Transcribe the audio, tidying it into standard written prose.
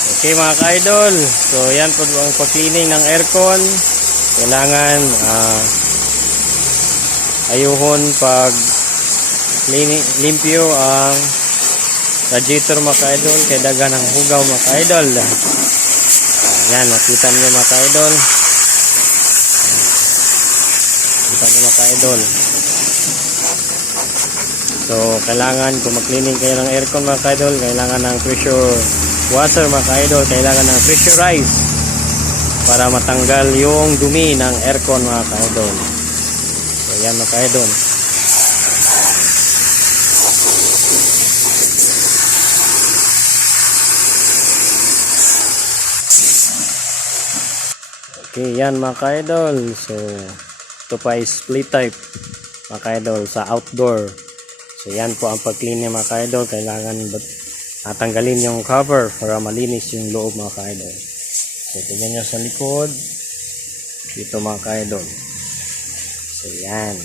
Okay mga ka-idol, so yan po ang pag-cleaning ng aircon. Kailangan ayuhon pag limpyo ang radiator mga ka-idol, kaya dagan ang hugaw mga ka-idol. Yan, makita nyo mga ka-idol. Makita nyo mga ka-idol. So kailangan kung mag-cleaning kayo ng aircon mga ka-idol, kailangan ng pressure washer mga ka-idol, kailangan ng pressurize para matanggal yung dumi ng aircon mga ka-idol. So yan mga ka-idol. Okay, yan mga ka-idol. So ito pa is split type mga ka-idol sa outdoor. So yan po ang pag-clean niya mga ka-idol, kailangan natanggalin yung cover para malinis yung loob mga ka-idol. So tingnan nyo sa likod dito mga ka-idol. So yan.